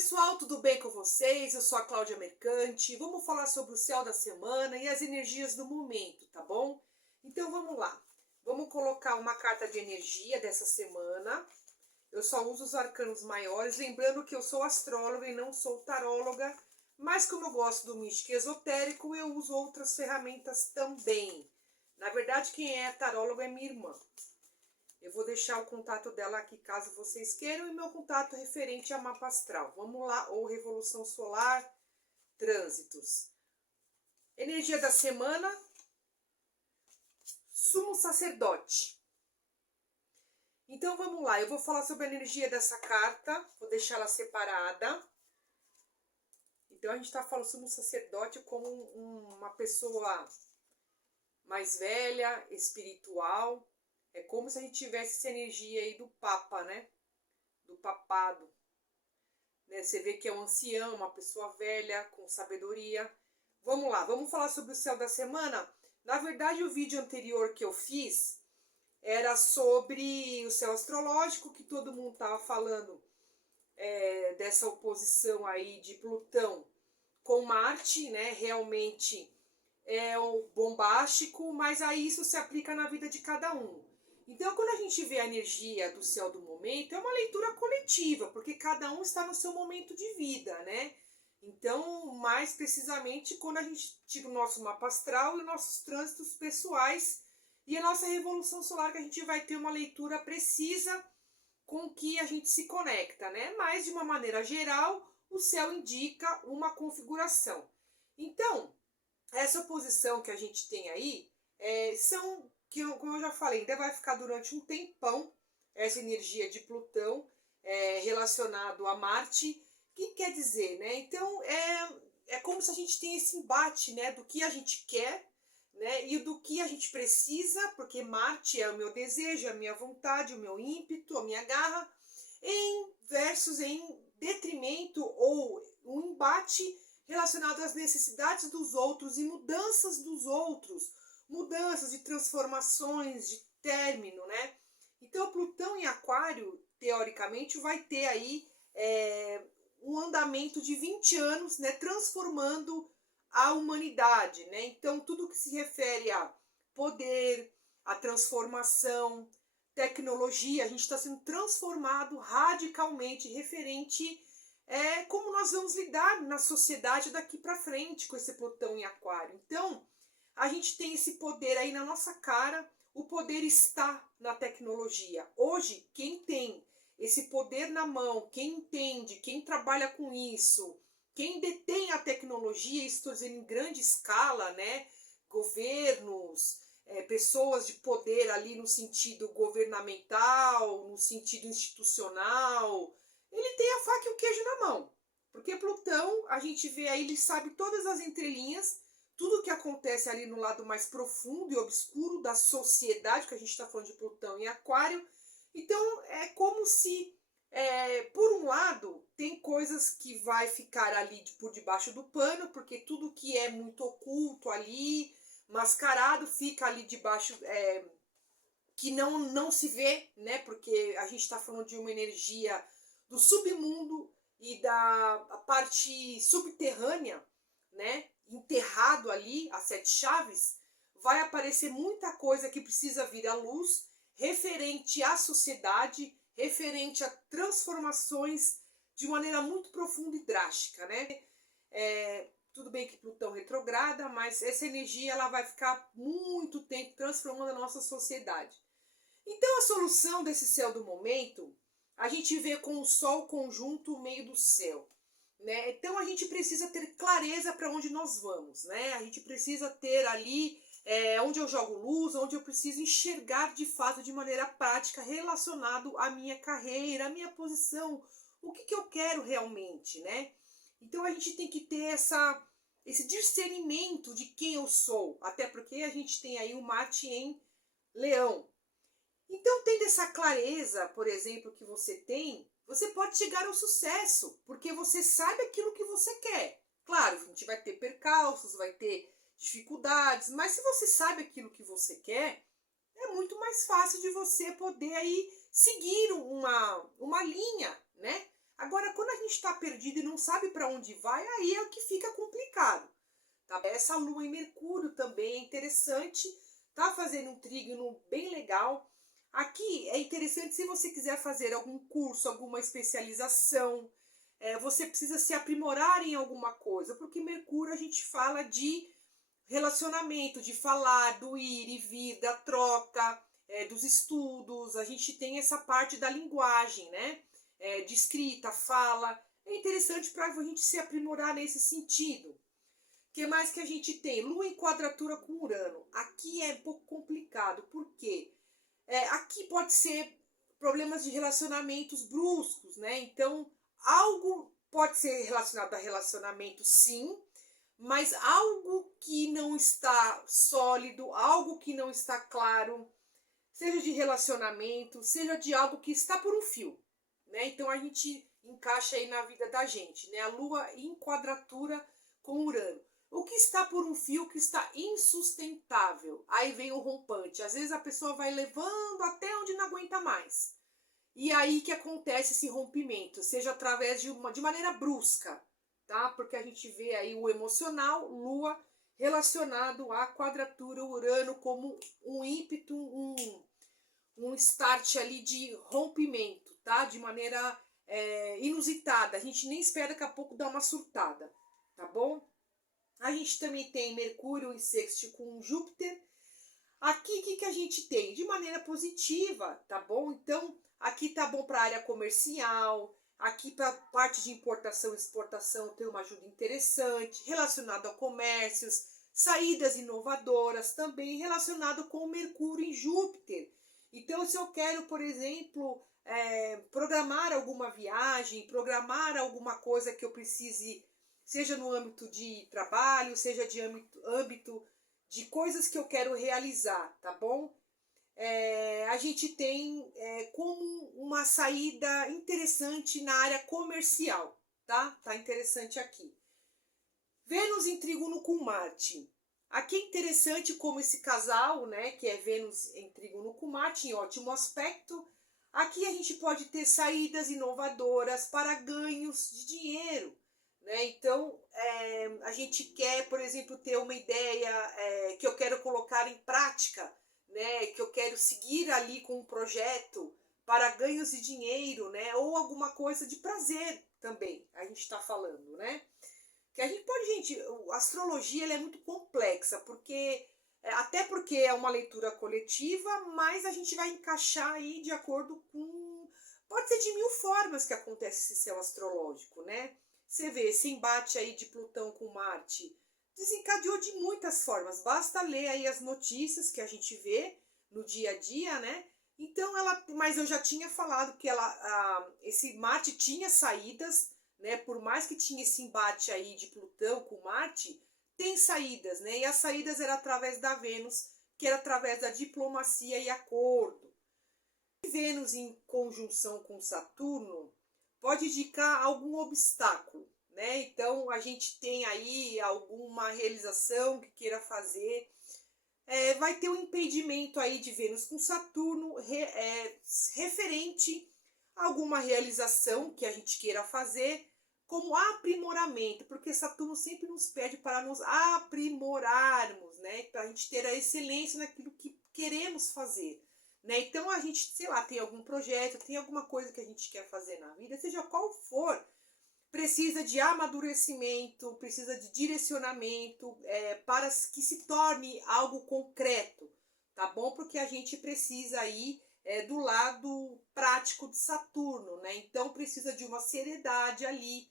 pessoal, tudo bem com vocês? Eu sou a Cláudia Mercante. Vamos falar sobre o céu da semana e as energias do momento, tá bom? Então vamos lá. Vamos colocar uma carta de energia dessa semana. Eu só uso os arcanos maiores, lembrando que eu sou astróloga e não sou taróloga, mas como eu gosto do místico e esotérico, eu uso outras ferramentas também. Na verdade, quem é tarólogo é minha irmã. Eu vou deixar o contato dela aqui caso vocês queiram e meu contato referente a mapa astral. Vamos lá, ou revolução solar, trânsitos. Energia da semana, sumo sacerdote. Então vamos lá, eu vou falar sobre a energia dessa carta, vou deixar ela separada. Então a gente está falando sumo sacerdote como uma pessoa mais velha, espiritual. É como se a gente tivesse essa energia aí do Papa, né? Do papado. Né? Você vê que é um ancião, uma pessoa velha, com sabedoria. Vamos lá, vamos falar sobre o céu da semana? Na verdade, o vídeo anterior que eu fiz era sobre o céu astrológico, que todo mundo estava falando dessa oposição aí de Plutão com Marte, né? Realmente é o bombástico, mas aí isso se aplica na vida de cada um. Então, quando a gente vê a energia do céu do momento, é uma leitura coletiva, porque cada um está no seu momento de vida, né? Então, mais precisamente, quando a gente tira o nosso mapa astral e os nossos trânsitos pessoais e a nossa revolução solar, que a gente vai ter uma leitura precisa com que a gente se conecta, né? Mas, de uma maneira geral, o céu indica uma configuração. Então, essa oposição que a gente tem aí são, como eu já falei, ainda vai ficar durante um tempão essa energia de Plutão relacionado a Marte. O que quer dizer, né? Então é como se a gente tem esse embate, né, do que a gente quer, né, e do que a gente precisa, porque Marte é o meu desejo, a minha vontade, o meu ímpeto, a minha garra, em detrimento ou um embate relacionado às necessidades dos outros e mudanças dos outros, mudanças de transformações, de término, né? Então, Plutão em Aquário, teoricamente, vai ter aí um andamento de 20 anos, né, transformando a humanidade, né? Então, tudo que se refere a poder, a transformação, tecnologia, a gente está sendo transformado radicalmente referente como nós vamos lidar na sociedade daqui para frente com esse Plutão em Aquário. Então, a gente tem esse poder aí na nossa cara, o poder está na tecnologia. Hoje, quem tem esse poder na mão, quem entende, quem trabalha com isso, quem detém a tecnologia, estou dizendo em grande escala, né? Governos, pessoas de poder ali no sentido governamental, no sentido institucional, ele tem a faca e o queijo na mão. Porque Plutão, a gente vê aí, ele sabe todas as entrelinhas, tudo que acontece ali no lado mais profundo e obscuro da sociedade, que a gente está falando de Plutão em Aquário. Então, é como se, por um lado, tem coisas que vai ficar ali por debaixo do pano, porque tudo que é muito oculto ali, mascarado, fica ali debaixo, que não se vê, né? Porque a gente está falando de uma energia do submundo e da parte subterrânea, né? Enterrado ali, as 7 chaves, vai aparecer muita coisa que precisa vir à luz, referente à sociedade, referente a transformações de maneira muito profunda e drástica, né? Tudo bem que Plutão retrograda, mas essa energia ela vai ficar muito tempo transformando a nossa sociedade. Então a solução desse céu do momento, a gente vê com o Sol conjunto o meio do céu, né? Então a gente precisa ter clareza para onde nós vamos, né? A gente precisa ter ali onde eu jogo luz, onde eu preciso enxergar de fato de maneira prática relacionado à minha carreira, à minha posição, o que eu quero realmente, né? Então a gente tem que ter esse discernimento de quem eu sou, até porque a gente tem aí o Marte em Leão. Então, tendo essa clareza, por exemplo, que você tem, você pode chegar ao sucesso, porque você sabe aquilo que você quer. Claro, a gente vai ter percalços, vai ter dificuldades, mas se você sabe aquilo que você quer, é muito mais fácil de você poder aí seguir uma linha, né? Agora, quando a gente está perdido e não sabe para onde vai, aí é o que fica complicado. Tá? Essa Lua em Mercúrio também é interessante, tá fazendo um trígono bem legal. Aqui é interessante se você quiser fazer algum curso, alguma especialização, você precisa se aprimorar em alguma coisa, porque Mercúrio a gente fala de relacionamento, de falar, do ir e vir, da troca, dos estudos, a gente tem essa parte da linguagem, né? De escrita, fala. É interessante para a gente se aprimorar nesse sentido. O que mais que a gente tem? Lua em quadratura com Urano. Aqui é um pouco complicado, porque aqui pode ser problemas de relacionamentos bruscos, né? Então, algo pode ser relacionado a relacionamento, sim, mas algo que não está sólido, algo que não está claro, seja de relacionamento, seja de algo que está por um fio, né? Então a gente encaixa aí na vida da gente, né? A Lua em quadratura com Urano. O que está por um fio que está insustentável. Aí vem o rompante. Às vezes a pessoa vai levando até onde não aguenta mais. E aí que acontece esse rompimento, seja através de maneira brusca, tá? Porque a gente vê aí o emocional, Lua, relacionado à quadratura Urano como um ímpeto, um start ali de rompimento, tá? De maneira inusitada. A gente nem espera daqui a pouco dar uma surtada, tá bom? A gente também tem Mercúrio em sexto com Júpiter. Aqui, o que a gente tem? De maneira positiva, tá bom? Então, aqui tá bom para a área comercial, aqui para parte de importação e exportação tem uma ajuda interessante, relacionado a comércios, saídas inovadoras, também relacionado com o Mercúrio em Júpiter. Então, se eu quero, por exemplo, programar alguma viagem, programar alguma coisa que eu precise, seja no âmbito de trabalho, seja de âmbito de coisas que eu quero realizar, tá bom? A gente tem como uma saída interessante na área comercial, tá? Tá interessante aqui. Vênus em trígono com Marte. Aqui é interessante como esse casal, né, que é Vênus em trígono com Marte, em ótimo aspecto. Aqui a gente pode ter saídas inovadoras para ganhos de dinheiro, né? Então, a gente quer, por exemplo, ter uma ideia que eu quero colocar em prática, né? Que eu quero seguir ali com um projeto para ganhos de dinheiro, né? Ou alguma coisa de prazer também, a gente está falando, né? Que a gente pode, gente, a astrologia ela é muito complexa, porque até porque é uma leitura coletiva, mas a gente vai encaixar aí de acordo com, pode ser de 1000 formas que acontece esse céu astrológico, né? Você vê esse embate aí de Plutão com Marte, desencadeou de muitas formas. Basta ler aí as notícias que a gente vê no dia a dia, né? Então mas eu já tinha falado que esse Marte tinha saídas, né? Por mais que tinha esse embate aí de Plutão com Marte, tem saídas, né? E as saídas eram através da Vênus, que era através da diplomacia e acordo. Vênus em conjunção com Saturno pode indicar algum obstáculo, né? Então a gente tem aí alguma realização que queira fazer, vai ter um impedimento aí de Vênus com Saturno referente a alguma realização que a gente queira fazer, como aprimoramento, porque Saturno sempre nos pede para nos aprimorarmos, né? Para a gente ter a excelência naquilo que queremos fazer. Né? Então a gente, sei lá, tem algum projeto, tem alguma coisa que a gente quer fazer na vida, seja qual for, precisa de amadurecimento, precisa de direcionamento para que se torne algo concreto, tá bom? Porque a gente precisa aí do lado prático de Saturno, né? Então precisa de uma seriedade ali,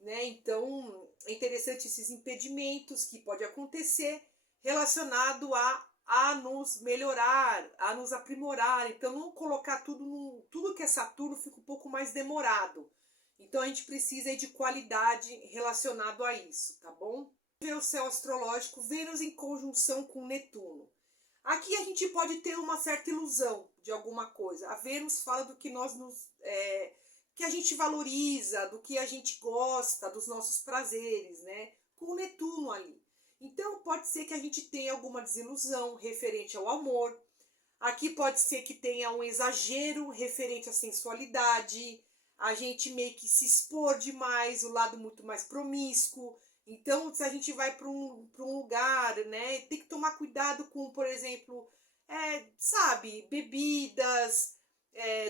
né? Então é interessante esses impedimentos que pode acontecer relacionado a nos melhorar, a nos aprimorar. Então, não colocar tudo que é Saturno fica um pouco mais demorado. Então, a gente precisa de qualidade relacionado a isso, tá bom? Ver o céu astrológico, Vênus em conjunção com Netuno. Aqui a gente pode ter uma certa ilusão de alguma coisa. A Vênus fala do que que a gente valoriza, do que a gente gosta, dos nossos prazeres, né? Com o Netuno ali. Então, pode ser que a gente tenha alguma desilusão referente ao amor. Aqui pode ser que tenha um exagero referente à sensualidade. a gente meio que se expor demais, o lado muito mais promíscuo. Então, se a gente vai para um lugar, né, tem que tomar cuidado com, por exemplo, sabe, bebidas,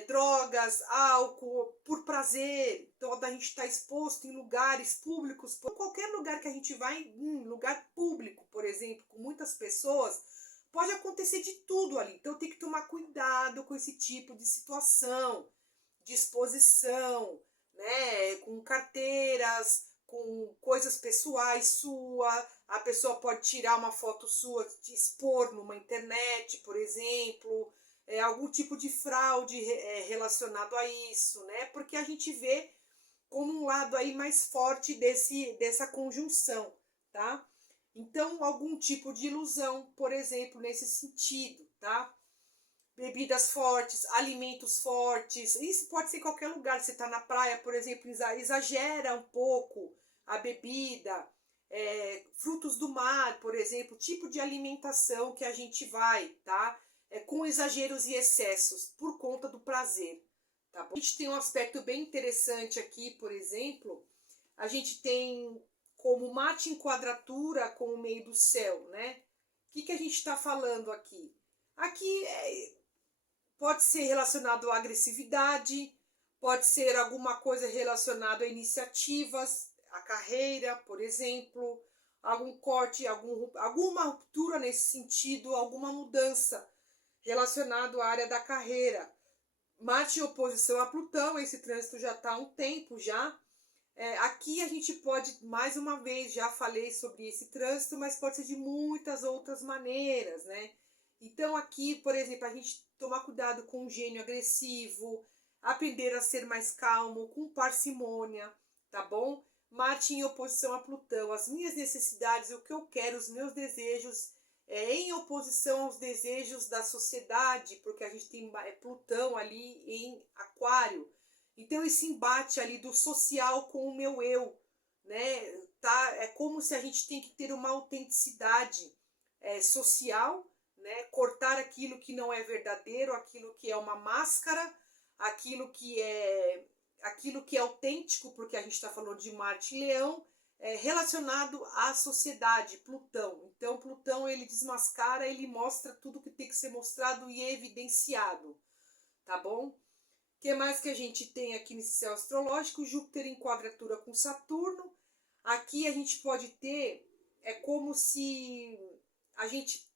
drogas, álcool, por prazer. Então, a gente está exposto em lugares públicos, qualquer lugar que a gente vai, lugar público, por exemplo, com muitas pessoas, pode acontecer de tudo ali. Então, tem que tomar cuidado com esse tipo de situação, de exposição, né, com carteiras, com coisas pessoais sua, a pessoa pode tirar uma foto sua, te expor numa internet, por exemplo, algum tipo de fraude relacionado a isso, né? Porque a gente vê como um lado aí mais forte dessa conjunção, tá? Então, algum tipo de ilusão, por exemplo, nesse sentido, tá? Bebidas fortes, alimentos fortes, isso pode ser em qualquer lugar. Você está na praia, por exemplo, exagera um pouco a bebida, frutos do mar, por exemplo, tipo de alimentação que a gente vai, tá? Com exageros e excessos, por conta do prazer, tá bom? A gente tem um aspecto bem interessante aqui, por exemplo, a gente tem como Marte em quadratura com o meio do céu, né? O que a gente está falando aqui? Aqui pode ser relacionado à agressividade, pode ser alguma coisa relacionada a iniciativas, a carreira, por exemplo, algum corte, alguma ruptura nesse sentido, alguma mudança relacionado à área da carreira. Marte em oposição a Plutão, esse trânsito já está há um tempo já. Aqui a gente pode, mais uma vez, já falei sobre esse trânsito, mas pode ser de muitas outras maneiras, né? Então aqui, por exemplo, a gente tomar cuidado com o gênio agressivo, aprender a ser mais calmo, com parcimônia, tá bom? Marte em oposição a Plutão, as minhas necessidades, o que eu quero, os meus desejos, em oposição aos desejos da sociedade, porque a gente tem Plutão ali em Aquário. Então esse embate ali do social com o meu eu, né? Tá? É como se a gente tem que ter uma autenticidade social, né? Cortar aquilo que não é verdadeiro, aquilo que é uma máscara, aquilo que é autêntico, porque a gente está falando de Marte e Leão, relacionado à sociedade, Plutão. Então Plutão ele desmascara, ele mostra tudo que tem que ser mostrado e evidenciado, tá bom? O que mais que a gente tem aqui nesse céu astrológico? Júpiter em quadratura com Saturno. Aqui a gente pode ter, como se a gente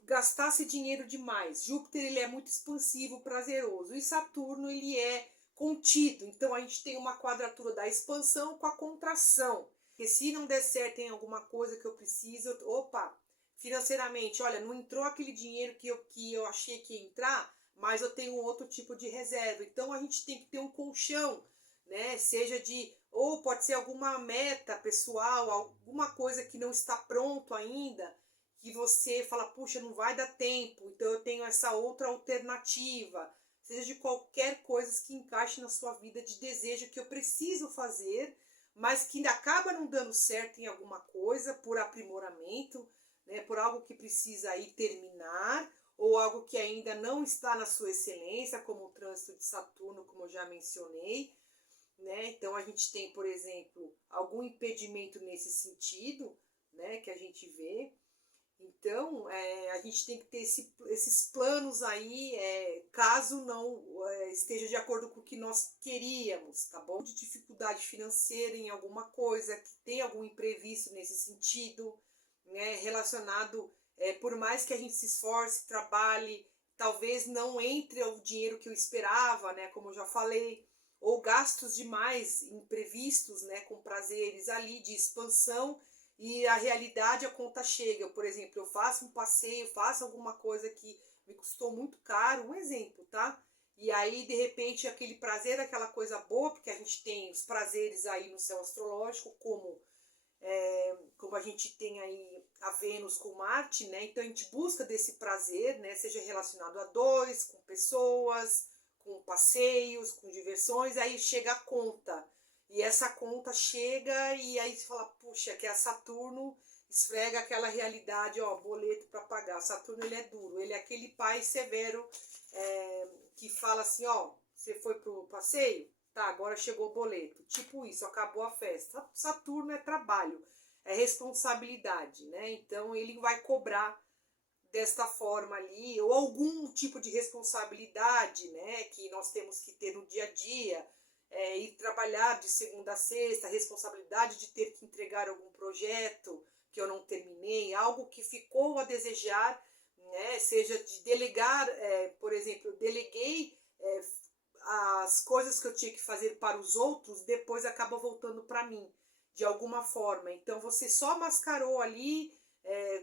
gastasse dinheiro demais. Júpiter ele é muito expansivo, prazeroso, e Saturno ele é contido. Então a gente tem uma quadratura da expansão com a contração. Porque se não der certo em alguma coisa que eu preciso, financeiramente, olha, não entrou aquele dinheiro que eu achei que ia entrar, mas eu tenho outro tipo de reserva. Então a gente tem que ter um colchão, né? Seja ou pode ser alguma meta pessoal, alguma coisa que não está pronto ainda, que você fala, puxa, não vai dar tempo, então eu tenho essa outra alternativa. Seja de qualquer coisa que encaixe na sua vida de desejo que eu preciso fazer, mas que acaba não dando certo em alguma coisa por aprimoramento, né? Por algo que precisa aí terminar, ou algo que ainda não está na sua excelência, como o trânsito de Saturno, como eu já mencionei, né? Então a gente tem, por exemplo, algum impedimento nesse sentido, né, que a gente vê. Então a gente tem que ter esses planos aí, caso não esteja de acordo com o que nós queríamos, tá bom? De dificuldade financeira em alguma coisa, que tem algum imprevisto nesse sentido, né, relacionado, por mais que a gente se esforce, trabalhe, talvez não entre o dinheiro que eu esperava, né, como eu já falei, ou gastos demais imprevistos, né, com prazeres ali de expansão, e a realidade, a conta chega. Por exemplo, eu faço um passeio, faço alguma coisa que me custou muito caro, um exemplo, tá? E aí, de repente, aquele prazer, aquela coisa boa, porque a gente tem os prazeres aí no céu astrológico, como a gente tem aí a Vênus com Marte, né? Então a gente busca desse prazer, né? Seja relacionado a dois, com pessoas, com passeios, com diversões, aí chega a conta. E essa conta chega e aí você fala, puxa, que é Saturno, esfrega aquela realidade, ó, boleto para pagar. Saturno ele é duro, ele é aquele pai severo que fala assim, ó, você foi pro passeio? tá, agora chegou o boleto. Tipo isso, acabou a festa. Saturno é trabalho, é responsabilidade, né? Então ele vai cobrar desta forma ali, ou algum tipo de responsabilidade, né, que nós temos que ter no dia a dia, ir trabalhar de segunda a sexta, a responsabilidade de ter que entregar algum projeto que eu não terminei, algo que ficou a desejar, né, seja de delegar, por exemplo, eu deleguei as coisas que eu tinha que fazer para os outros, depois acaba voltando para mim, de alguma forma. Então você só mascarou ali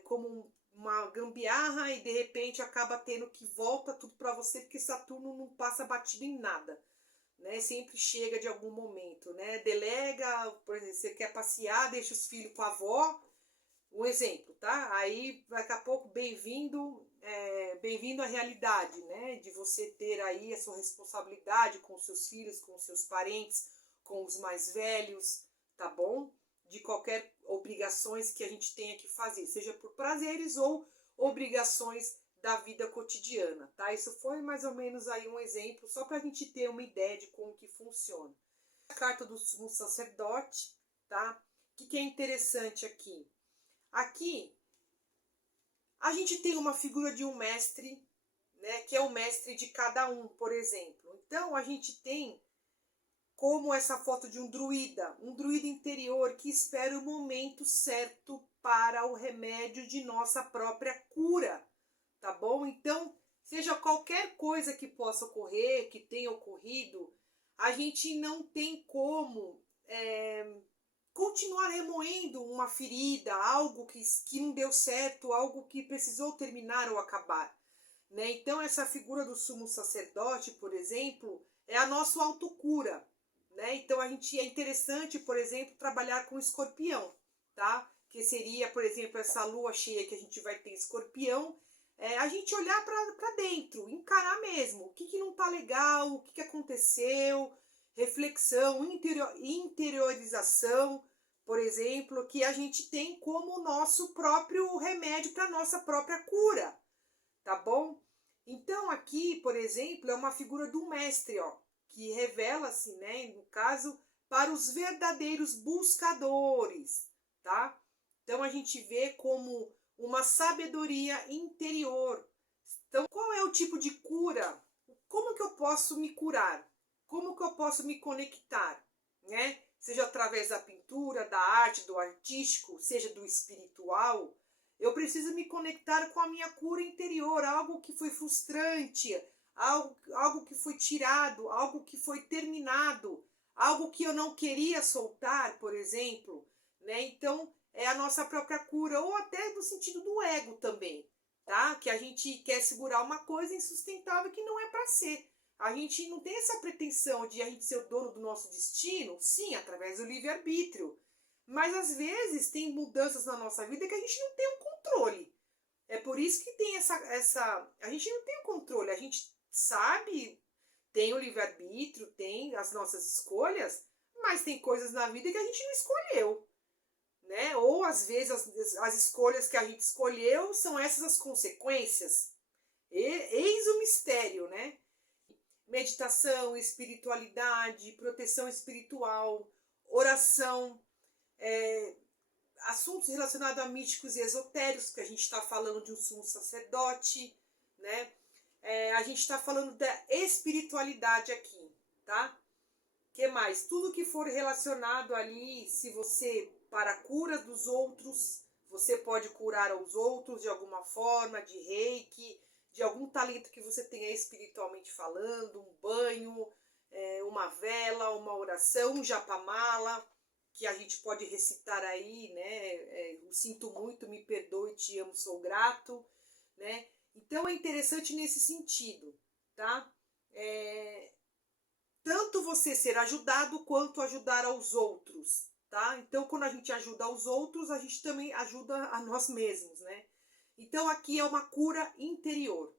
como uma gambiarra e de repente acaba tendo que volta tudo para você, porque Saturno não passa batido em nada, né? Sempre chega de algum momento, né? Delega, por exemplo, você quer passear, deixa os filhos com a avó, um exemplo, tá? Aí daqui a pouco bem-vindo à realidade, né? De você ter aí a sua responsabilidade com os seus filhos, com os seus parentes, com os mais velhos, tá bom? De qualquer obrigações que a gente tenha que fazer, seja por prazeres ou obrigações da vida cotidiana, tá? Isso foi mais ou menos aí um exemplo, só para a gente ter uma ideia de como que funciona. A carta do sumo sacerdote, tá? O que é interessante aqui? Aqui, a gente tem uma figura de um mestre, né? Que é o mestre de cada um, por exemplo. Então, a gente tem como essa foto de um druida interior que espera o momento certo para o remédio de nossa própria cura, tá bom? Então, seja qualquer coisa que possa ocorrer, que tenha ocorrido, a gente não tem como continuar remoendo uma ferida, algo que não deu certo, algo que precisou terminar ou acabar, né? Então, essa figura do sumo sacerdote, por exemplo, é a nossa autocura, né? Então é interessante, por exemplo, trabalhar com escorpião, tá? Que seria, por exemplo, essa lua cheia que a gente vai ter em escorpião, a gente olhar para dentro, encarar mesmo o que não tá legal, o que aconteceu, reflexão, interiorização, por exemplo, que a gente tem como nosso próprio remédio para nossa própria cura, tá bom? Então aqui, por exemplo, é uma figura do mestre, ó, que revela-se, né, no caso, para os verdadeiros buscadores, tá? Então a gente vê como uma sabedoria interior. Então, qual é o tipo de cura? Como que eu posso me curar? Como que eu posso me conectar, né? Seja através da pintura, da arte, do artístico, seja do espiritual. Eu preciso me conectar com a minha cura interior, algo que foi frustrante, algo que foi tirado, algo que foi terminado, algo que eu não queria soltar, por exemplo, né? Então, é a nossa própria cura, ou até no sentido do ego também, tá? Que a gente quer segurar uma coisa insustentável que não é para ser. A gente não tem essa pretensão de a gente ser o dono do nosso destino, sim, através do livre-arbítrio. Mas às vezes tem mudanças na nossa vida que a gente não tem um controle. É por isso que tem a gente não tem o controle, a gente sabe, tem o livre-arbítrio, tem as nossas escolhas, mas tem coisas na vida que a gente não escolheu, né? Ou às vezes as escolhas que a gente escolheu são essas as consequências. Eis o mistério, né? Meditação, espiritualidade, proteção espiritual, oração, assuntos relacionados a místicos e esotéricos, que a gente está falando de um sumo sacerdote, né? A gente está falando da espiritualidade aqui, tá? Que mais? Tudo que for relacionado ali, se você, para a cura dos outros, você pode curar aos outros de alguma forma, de reiki, de algum talento que você tenha espiritualmente falando, um banho, uma vela, uma oração, um japamala, que a gente pode recitar aí, né? Sinto muito, me perdoe, te amo, sou grato, né? Então é interessante nesse sentido, tá? Tanto você ser ajudado quanto ajudar aos outros, tá? Então quando a gente ajuda aos outros, a gente também ajuda a nós mesmos, né? Então aqui é uma cura interior,